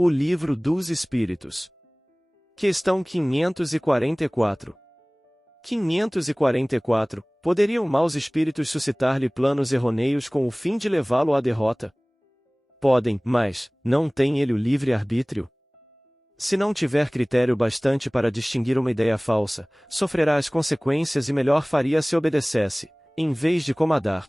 O Livro dos Espíritos. Questão 544. 544. Poderiam maus espíritos suscitar-lhe planos errôneos com o fim de levá-lo à derrota? Podem, mas não tem ele o livre-arbítrio? Se não tiver critério bastante para distinguir uma ideia falsa, sofrerá as consequências e melhor faria se obedecesse, em vez de comandar.